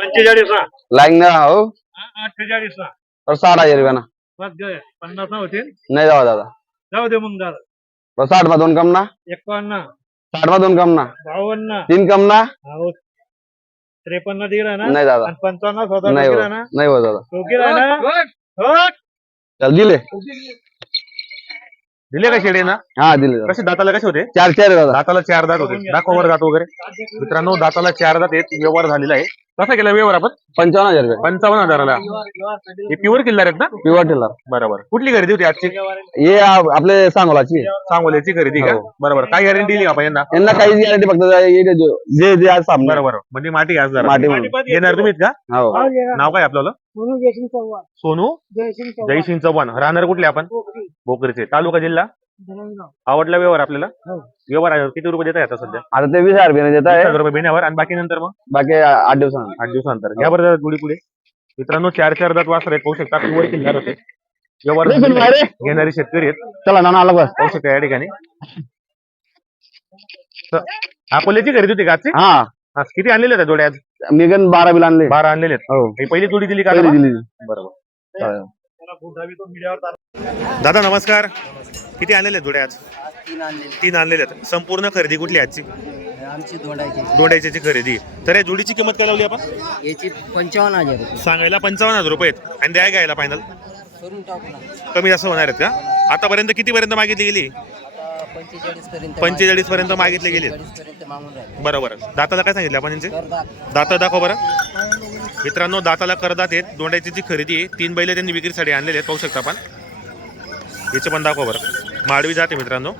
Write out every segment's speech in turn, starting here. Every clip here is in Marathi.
पंचेचाळीस हा. लाईन ना हो. अठ्ठेचाळीस हा साठ हजार रुपये ना. बस पन्नास ना होतील. नाही जावा दादा. जाऊ दे मग दादा. बस साठ मा दोन कम ना एकावन्न. साठ मा दोन कम ना बावन्न. तीन कम ना त्रेपन्न दिला ना नाही दादा. पंचावन्न स्वतः नाही हो. नाही हो दादा. हो. चल दिले. दिले का शेडे ना? हा दिले. कसे दाताला कसे होते? चार चार दादा दाताला चार दात होते. दाखवा वर दात वगैरे. मित्रांनो दाताला चार दात आहेत व्यवहार झालेला आहे. कसा केला व्यवहार आपण? पंचावन्न हजार रुपये. पंचावन्न हजाराला. हे प्युअर किल्लार आहेत ना? पिवळ टेलर बरोबर. कुठली खरेदी होती आजची? हे आपले सांगोलाची. सांगोल्याची खरेदी का? हो. बरोबर. काय गॅरंटी दिली आपण यांना? यांना काहीच गॅरंटी फक्त हे जे- जे जे आज सामने. बरोबर. म्हणजे माटी आज जरा. माटी घेणार तुम्हीच का? हो. नाव काय आपलं? म्हणून जयसिंग चव्हाण. सोनू जयसिंग चव्हाण. जयसिंग चव्हाण. राहणार कुठले आपण? भोकरीचे तालुका जिल्हा? आवडला व्यवहार आपल्याला? हो. व्यवहार आहे. किती रुपये देत आहे आता सध्या? आता ते वीस हजार रुपये देत आहे हजार रुपये बेण्यावर आणि बाकी नंतर मग? बाकी आठ दिवसांना आठ दिवसानंतर. घ्या बरं जरा गुढी पुढे. मित्रांनो चार चार दात वासर आहेत. पाहू शकता प्युअर किल्लार होते व्यवहार पण बाहेर. घेणारे शेतकरी आहेत. चला नाना आला बस. पाहू शकता या ठिकाणी. तर अकोल्याची खरेदी होती का आजची? हा. हा, किती आणलेले आहेत जोड्या आज? मी गण बारा बिल आणले. बारा आणलेले आहेत. हो. ही पहिली जोडी दिली का पहिली आता? दिली. बरोबर. चालला. दादा नमस्कार. किती आणलेले आहेत आज? तीन आणलेली. तीन आणलेले आहेत. संपूर्ण खरेदी कुठली आजची? आमची दोंडायची दोड्याची खरेदी. तर या जोडीची किंमत काय लावली आपण? याची पंचावन्न हजार रुपये. सांगायला पंचावन्न हजार रुपये आहेत. आणि द्या घ्यायला फायनल कमी जास्त होणार आहेत का? आतापर्यंत किती पर्यंत मागितली गेली? आता पंचेचाळीस पर्यंत 45 पर्यंत मागितले गेले. बरोबर. दाताला काय सांगितलं आपण यांचे? दाता दाखव बरं. मित्रांनो दाताला करदात आहेत. दोंड्याची जी खरेदी आहे तीन बैल त्यांनी विक्रीसाठी आणलेले आहेत. पाहू शकता आपण. याचे पण दाखवा बरं. माडवी जाते मित्रांनो.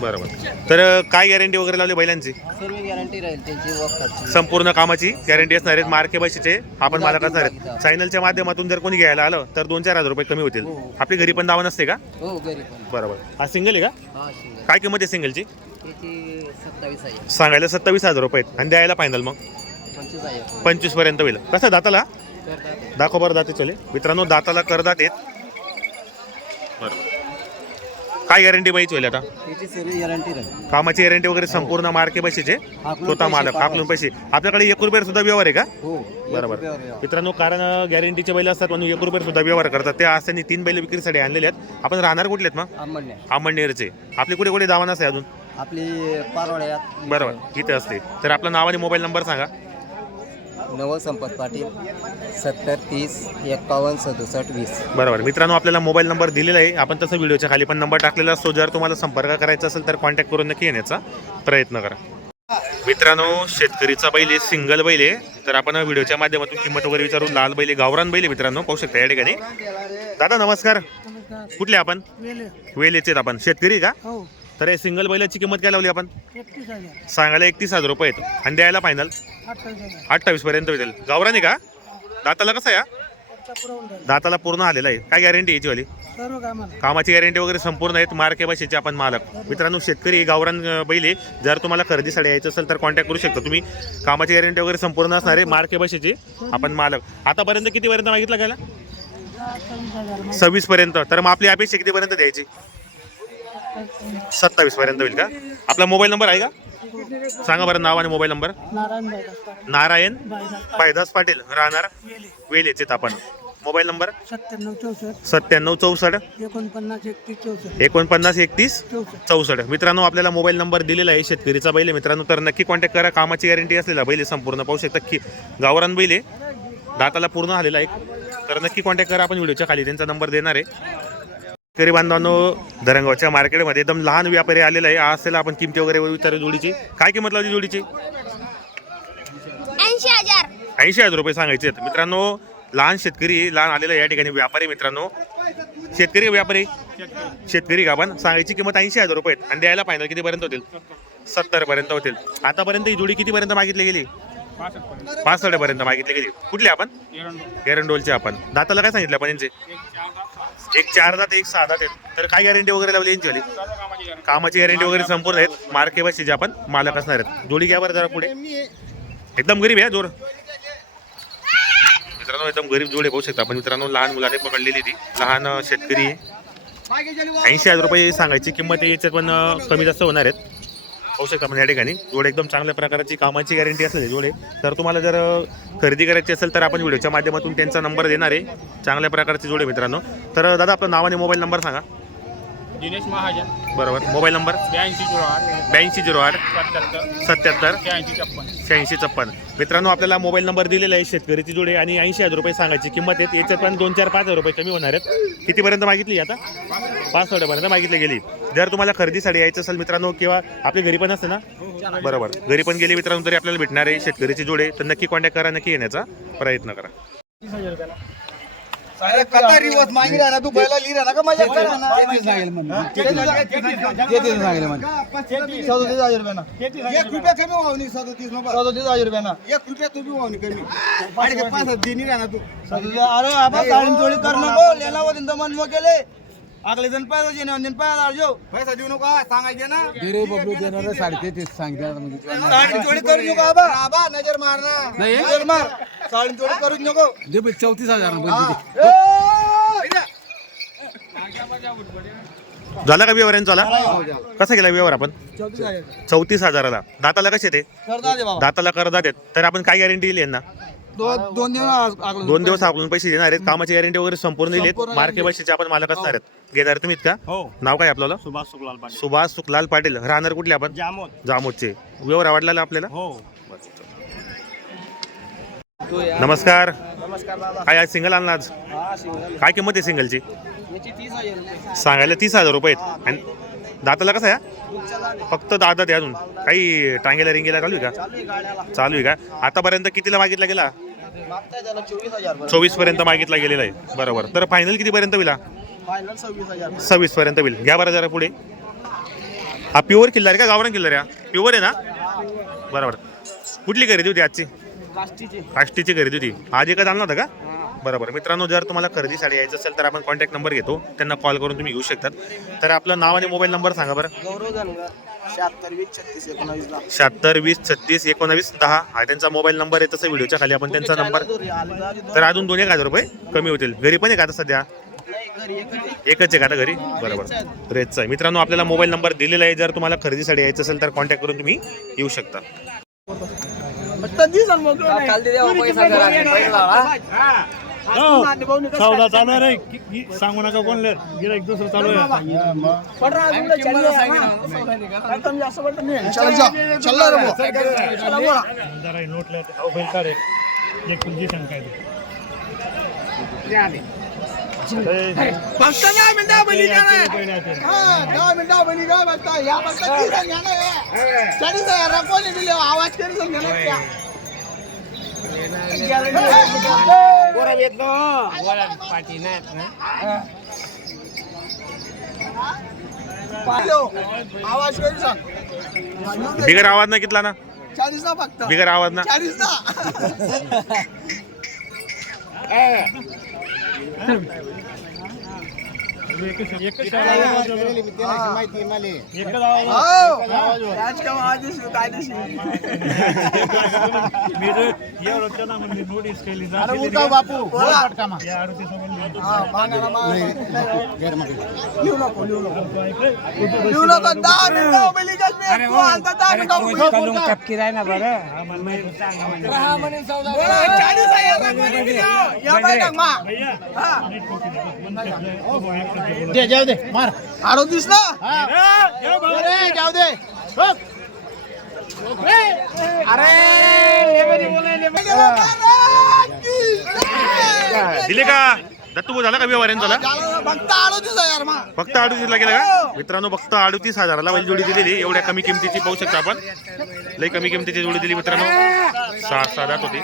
बरोबर. तर काय गॅरंटी वगैरे लावली बैलांची? सर्व गॅरंटी राहील त्यांची वखताची संपूर्ण कामाची गॅरंटी असणार आहेत. मार्के बशीचे आपण मालक असणार आहेत. चॅनलच्या माध्यमातून जर कोणी घ्यायला आलं तर दोन चार हजार रुपये कमी होतील. हो. आपली घरी पण दावा नसते का? हो गरीब पण. बरोबर. हा सिंगल आहे का? हा काय किंमत आहे सिंगलची त्याची सत्तावीस आहे सांगायला सत्तावीस हजार रुपये आहेत. आणि द्यायला फायनल मग? पंचवीसपर्यंत होईल. कसं दाताला? दाखव बरं दाते चले. मित्रांनो दाताला करदात. आहेत बरोबर काय गॅरंटी पाहिजे होईल आता? कामाची गॅरंटी वगैरे संपूर्ण मार्के हाकलून स्वतः पैसे मालक. आपलं पैसे. आपल्याकडे एक रुपये सुद्धा व्यवहार आहे का? हो बरोबर. मित्रांनो कारण गॅरंटीचे बैल असतात म्हणून एक रुपये सुद्धा व्यवहार करतात. ते आज त्यांनी तीन बैल विक्रीसाठी आणलेले आहेत. आपण राहणार कुठले आहेत मग? आंबणनेरचे आपले कुठे कुठे दावा नसते अजून? आपली बरोबर इथे असते तर आपलं नाव आणि मोबाईल नंबर सांगा. नव संपत पाटील सत्तर तीस एकावन्न सदुसष्ट वीस. बरोबर. मित्रांनो आपल्याला मोबाईल नंबर दिलेला आहे. आपण तसं व्हिडिओच्या खाली पण नंबर टाकलेला असतो. जर तुम्हाला संपर्क करायचा असेल तर कॉन्टॅक्ट करून नक्की येण्याचा प्रयत्न करा. मित्रांनो शेतकरीचा बैल आहे सिंगल बैल आहे. तर आपण व्हिडिओच्या माध्यमातून किंमत वगैरे विचारू लाल बैल गावरान बैल आहे मित्रांनो. पाहू शकता या ठिकाणी. दादा नमस्कार. कुठले आपण? वेलेचे आपण. शेतकरी का? हो. तर हे सिंगल बैलाची किंमत काय लावली आपण? एकतीस हजार. सांगायला एकतीस हजार रुपये आहेत आणि द्यायला फायनल अठ्ठावीस हजार. अठ्ठावीस पर्यंत होईल गावरान का? दाताला कसं आहे? आता पुरवून राहील दाताला पूर्ण आलेला आहे. काय गॅरंटी याची वाली सर्व कामाला. कामाची गॅरंटी वगैरे संपूर्ण आहेत. मार्के भाषेचे आपण मालक. मित्रांनो शेतकरी गावरान अं, बैल आहे. जर तुम्हाला खरेदीसाठी यायचं असेल तर कॉन्टॅक्ट करू शकता तुम्ही. कामाची गॅरंटी वगैरे संपूर्ण असणार आहे. मार्के भाषेचे आपण मालक. आतापर्यंत कितीपर्यंत मागितलं गेला अठ्ठावीस हजार. सव्वीस पर्यंत. तर मग आपली अपेक्षा कितीपर्यंत द्यायची? सत्तावीस पर्यंत होईल का? आपला मोबाईल नंबर आहे का? सांगा बरं नाव आणि मोबाईल नंबर. नारायण पायदास पाटील. राहणार वेले वेलेचे आपण. Mobile number? सत्त्याण्णव चौसष्ट. सत्त्याण्णव चौसष्ट. एकोणपन्नास एकतीस चौसष्ट. एकोणपन्नास एकतीस चौसष्ट. मित्रांनो आपल्याला मोबाईल नंबर दिलेला आहे शेतकरीचा बैल मित्रांनो तर नक्की कॉन्टॅक्ट करा. कामाची गॅरंटी असलेला बैल संपूर्ण पाहू शकता की गावरान बैल दाताला पूर्ण आलेला आहे. तर नक्की कॉन्टॅक्ट करा. आपण व्हिडिओच्या खाली त्यांचा नंबर देणार आहे. शेतकरी बांधवांनो धरंगावच्या मार्केटमध्ये एकदम लहान व्यापारी आलेला आहे. आज त्याला आपण किमती वगैरे विचारू जोडीची. काय किंमत लावली जोडीची? ऐंशी हजार. ऐंशी हजार रुपये सांगायचे आहेत. मित्रांनो लहान शेतकरी लहान आलेला या ठिकाणी व्यापारी मित्रांनो. शेतकरी का व्यापारी? शेतकरी का पण सांगायची किंमत ऐंशी हजार रुपये आणि द्यायला फायनल कितीपर्यंत होतील? सत्तर पर्यंत होतील. आतापर्यंत ही जोडी कितीपर्यंत मागितली गेली? पासष्ट पर्यंत मागितली गेली. कुठली आपण? एरंडोलचे आपण. दाताला काय सांगितलं आपण यांचे? एक चार दात एक सहा दात आहेत. तर काय गॅरंटी वगैरे लावली यांची वाली? कामाची गॅरंटी वगैरे संपूर्ण आहेत. मार्के बसचे आपण मालक असणार आहेत. जोडी घ्या बरं जरा पुढे. एकदम गरीब आहे जोर. मित्रांनो एकदम गरीब जोडे पाहू शकता आपण. मित्रांनो लहान मुलाने पकडलेली ती. लहान शेतकरी आहे. ऐंशी हजार रुपये सांगायची किंमत याच्यात पण कमी जास्त होणार आहेत. पाहू शकता आपण या ठिकाणी. जोडे एकदम चांगल्या प्रकारची कामाची गॅरंटी असलेले जोडे तर तुम्हाला जर खरेदी करायची असेल तर आपण व्हिडिओच्या माध्यमातून त्यांचा नंबर देणार आहे. चांगल्या प्रकारचे जोडे मित्रांनो. तर दादा आपलं नाव आणि मोबाईल नंबर सांगा. दिनेश महाजन. बरोबर. मोबाईल नंबर ब्याऐंशी झिरो आठ. ब्याऐंशी झिरो आठ. सत्याहत्तर. सत्याहत्तर. शहाऐंशी छप्पन. शहाऐंशी छप्पन. मित्रांनो आपल्याला मोबाईल नंबर दिलेला आहे. शेतकरीची जोडे आणि ऐंशी हजार रुपये सांगायची किंमत आहे. याच्यात पण दोन चार पाच हजार रुपये कमी होणार आहेत. कितीपर्यंत मागितली आता? पाच पर्यंत मागितली गेली. जर तुम्हाला खरेदीसाठी यायचं असेल मित्रांनो किंवा आपल्या घरी पण असते ना? बरोबर. घरी पण गेली मित्रांनो तरी आपल्याला भेटणार आहे शेतकरीची जोडे. तर नक्की कॉन्टॅक्ट करा नक्की येण्याचा प्रयत्न करा. एक रुपया कमी वावनी सदोतीस नंबर. सदोतीस हजार रुपया ना एक रुपया तू कमी. आणि काय पाच राहणार तू. अरे आबा साडी चोरी कर नको. लेला व दिन मन मो केले. अगले जण पैसा देणे दिन पैसा जो पैसा देऊ नको सांगायचे ना। रे बबलू देणार साडेतेहतीस सांगते साडी चोरी करू नको आबा आबा नजर मार ना। नजर मार। साडी चोरी करूच नको दे चौतीस हजार! झाला का व्यवहार यांचा झाला कसा गेला व्यवहार आपण? चौतीस हजाराला. दाताला कसे ते? दाताला करदात. आहेत तर आपण काय गॅरंटी दिली यांना? दोन दोन दिवस आगलं. दोन दिवस आपण पैसे देणार आहेत कामाची गॅरंटी वगैरे संपूर्ण दिली आहेत मार्के बशीचे आपण मालक असणार आहेत. घेणार तुम्ही का हो. नाव काय आपल्याला सुभाष सुखलाल पाटील. सुभाष सुखलाल पाटील. राहणार कुठले आपण? जामोद. जामोदचे. व्यवहार आवडला आपल्याला? हो. नमस्कार. नमस्कार दादा. काय आज सिंगल आणला आज? हा सिंगल काय किंमत आहे सिंगलची याची तीस हजार रुपये. सांगायला तीस हजार रुपये आहेत. आणि दाताला कसं आहे. फक्त दादा आहे अजून. काही टांगेला रिंगेला चालू आहे का? चालू आहे गाड्याला. चालू आहे का? आतापर्यंत कितीला मागितला गेला? मागताय त्याला चोवीस हजार रुपये. चोवीसपर्यंत मागितला गेलेला आहे. बरोबर. तर फायनल कितीपर्यंत होईल हा? फायनल सव्वीस हजार रुपये. सव्वीस पर्यंत होईल. घ्या बरं जरा पुढे. हा प्युअर किल्लार का? गावरान किल्लार आहे हा? प्युअर आहे ना? बरोबर. कुठली खरेदी होती आजची? काष्टीचे. काष्टीची खरेदी होती. आज एकच आणला होता का? बरोबर. मित्रांनो जर तुम्हाला खरेदीसाठी यायचं असेल तर आपण कॉन्टॅक्ट नंबर घेतो. त्यांना कॉल करून तुम्ही घेऊ शकतात. तर आपलं नाव आणि मोबाईल नंबर सांगा बरं. गौरव धनगर शहात्तर वीस छत्तीस एकोणावीस ला. शहात्तर वीस छत्तीस एकोणावीस दहा. हा त्यांचा मोबाईल नंबर आहे तसं व्हिडिओच्या खाली आपण त्यांचा नंबर तर अजून दोन एक हजार रुपये कमी होतील. घरी पण आहे का आता सध्या. घरी एकच आहे. का आता घरी? बरोबर. रेटचा आहे. मित्रांनो आपल्याला मोबाईल नंबर दिलेला आहे. जर तुम्हाला खरेदीसाठी यायचं असेल तर कॉन्टॅक्ट करून तुम्ही येऊ शकता. सौदा चालू आहे रे. कि- कि- सांगू नका कोण गेला एक दुसरं चालू आहे. चला बोला. हे काढ. रे. एक तुमची शंका आहे फक्त दहा मिनिटं. हा, दहा मिनिटं काय? या तीस जण घ्या हे. आवाज ना करी सांग बिगर आवाज ना कितला ना? चाळीस ना फक्त. बिगर आवाज ना. चाळीस ना एकच एकच नोटीस केली ना, अरे केली उठा बापू बोला. या आरोपी संबंधी. नीट ठोकी दे. कोण टाकलंय? तो भाऊ एकटाच बोलत. अडोतीस ना दिले का? दत्तू भाऊ झाला का व्यवहार यांचा? झाला? फक्त अडोतीस हजार फक्त अडुतीसला गेला का? मित्रांनो फक्त अडुतीस हजाराला बैल जोडी दिलेली. एवढ्या कमी किमतीची पाहू शकता आपण. लई कमी किमतीची जोडी दिली मित्रांनो. सहा सहा दात होती.